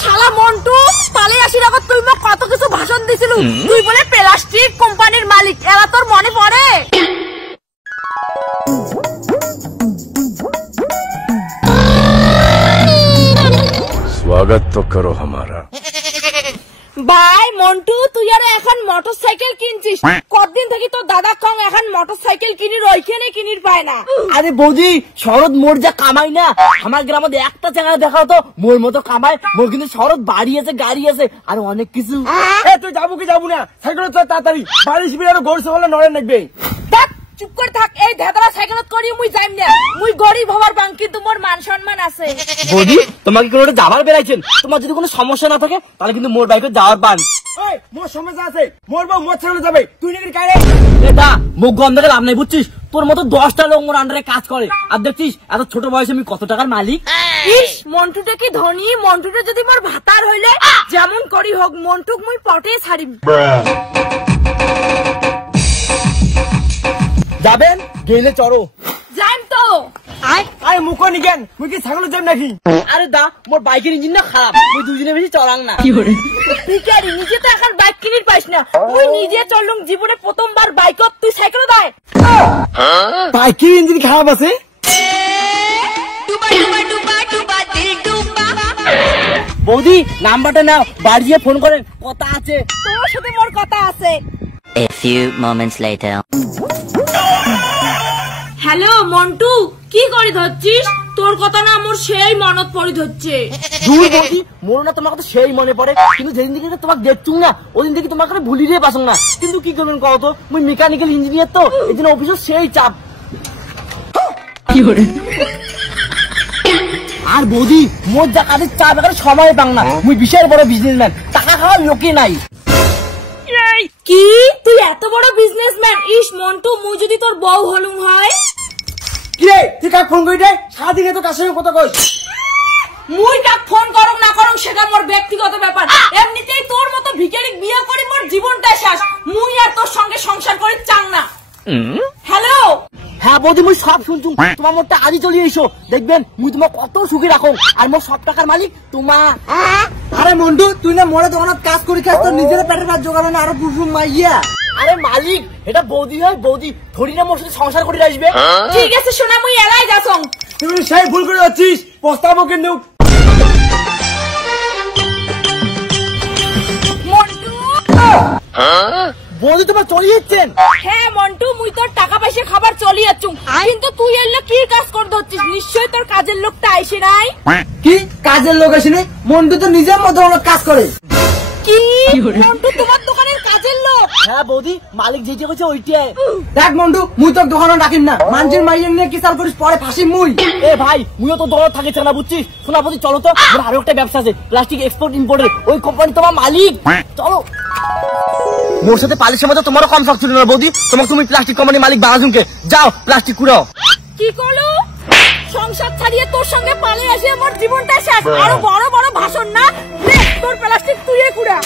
শালা মন্টু পালে আসির আগত তুই মোক কত কিছু ভাষণ দিছিল, তুই বলে প্লাস্টিক কোম্পানির মালিক, এরা তোর মনে পড়ে? स्वागत तो करो हमारा। ভাই মন্টু তুই আর এখন মোটরসাইকেল কিনছিস, কতদিন থেকে তোর দাদা কং এখন মোটরসাইকেল কিনির ওইখানে কিনির পায় না। আরে বৌদি শরৎ মোর যা কামাই না, আমার গ্রামে একটা জায়গায় দেখাও তো মোর মতো কামাই। মোর কিন্তু শরৎ বাড়ি আছে, গাড়ি আছে, আর অনেক কিছু। তুই যাবো কি যাবো না, সাইকেল চল তাড়াতাড়ি, বাড়ি শিবির আরো গড় সকলে নড়ে নাকবে। চুপ করে থাক, এই ধাঁধা সাইকেলত করি মুই যাইম না, মুই গরিব হবার বাং, কিন্তু মোর মান সম্মান আছে। বৌদি তোমাকে কোনো যাবার বেড়াইছেন, তোমার যদি কোনো সমস্যা না থাকে তাহলে কিন্তু মোর বাইকে যাওয়ার পান। মোর সমস্যা আছে, মোর বউ মোর ছাড়ানো যাবে, তুই নাকি কারে এটা মুখ গন্ধ করে লাভ নাই বুঝছিস, তোর মতো 10টা লোক মোর আন্ডারে কাজ করে, আর দেখছিস এত ছোট বয়সে আমি কত টাকার মালিক। ইস মন্টুটা কি ধনী, মন্টুটা যদি মোর ভাতার হইলে যেমন করি হোক মন্টুক মুই পটে ছাড়িম। যাবেন গেলে চড়ো। যাইম তো। আরে মুখ নিকেন, মুই কি ছাগল যাম নাকি? আরে দা মোর বাইকের ইঞ্জিন না খারাপ, তুই দুজনে বেশি চড়াং না। ভিখারি নিজে তো এখন বাইক কিনির পাইস না, তুই নিজে চললুম জীবনে প্রথমবার বাইকত, তুই সাইকেল দেয়। বাইকের ইঞ্জিন খারাপ আছে? বৌদি নাম্বারটা নাও, বাড়ি গিয়ে ফোন করেন, কথা আছে। তোর সাথে মোর কথা আছে। A few moments later. Hello Montu, কি করি ধরছিস? তোর কথা না মোর সেই মনত পড়ি ধরছে। দুই বৌদি মোর না তোমার কথা সেই মনে পড়ে, কিন্তু যেদিন থেকে তোমাকে দেখছুম না ওদিন থেকে তোমার কথা ভুলি দিয়ে পাসং না। কিন্তু কি করবেন কও তো, মুই মেকানিক্যাল ইঞ্জিনিয়ার তো, এই জন্য অফিসের সেই চাপ। আর বৌদি মোর যা কাজের চাপ এখানে সময় পাং না, মুই বিশাল বড় বিজনেসম্যান, টাকা খাওয়ার লোকে নাই। কি তুই এত বড় বিজনেসম্যান? ইস মন্টু মুই যদি তোর বউ হলুম হয়। কিরে তুই কাক ফোন করি দে, সারাদিন এত কার সঙ্গে কথা কইস? মুই কাক ফোন করম না করম সেটা মোর ব্যক্তিগত ব্যাপার, এমনিতেই তোর মতো ভিখারি বিয়ে করি মোর জীবনটা শেষ, মুই আর তোর সঙ্গে সংসার করি চাং না। হ্যালো হ্যাঁ বৌদি মুই সব শুনছুম, তোমার মোরটা আজই চলে এসো, দেখবেন মুই তোমার কত সুখী রাখো, আর মোর সব টাকার মালিক তোমার। আরে মন্টু তুই না মোড়ে দোকানত কাজ করি খাস, তোর নিজের পেটের ভাত জোগাবে না, আরো পুরুষ মাইয়া। আরে মালিক এটা বৌদি হয়, বৌদি থরি না মোর সাথে সংসার করে আসবে। ঠিক আছে শোনা মুই এলাই যাসং। তুই সেই ভুল করে যাচ্ছিস, পস্তাবো কিন্তু। মন্টু বৌদি তোমার চলে যাচ্ছেন? হ্যাঁ মন্টু মুই তোর টাকা পয়সা খাবার চলি যাচ্ছুম, কিন্তু তুই এলে কি কাজ করে ধরছিস? নিশ্চয়ই তোর কাজের লোকটা আইসে নাই। কি কাজের লোক আসেনি? মন্টু তো নিজের মতো অনেক কাজ করে। কি মন্টু তোমার দোকানের কাজের লোক? হ্যাঁ বৌদি মালিক যেটা করছে ওইটাই। দেখ মন্টু মুই তোর দোকানে রাখিম না, মানুষের মাইয়ের নিয়ে কি চাল করিস পরে ফাঁসি মুই। এ ভাই মুইও তো দোকান থাকে না বুঝছিস, শোনা বৌদি চলো তো, আরো একটা ব্যবসা আছে প্লাস্টিক এক্সপোর্ট ইম্পোর্টের, ওই কোম্পানি তোমার মালিক, চলো। মোর সাথে পালিশের মধ্যে তোমারও কম শখ ছিল না বৌদি, তোমাকে তুমি প্লাস্টিক কোম্পানির মালিক বানাজুমকে, যাও প্লাস্টিক কুড়াও। কি করলো? সংসার ছাড়িয়ে তোর সঙ্গে পালিয়ে আসে আমার জীবনটা শেষ, আরো বড় বড় ভাষণ না, তোর প্লাস্টিক তুই কুড়া।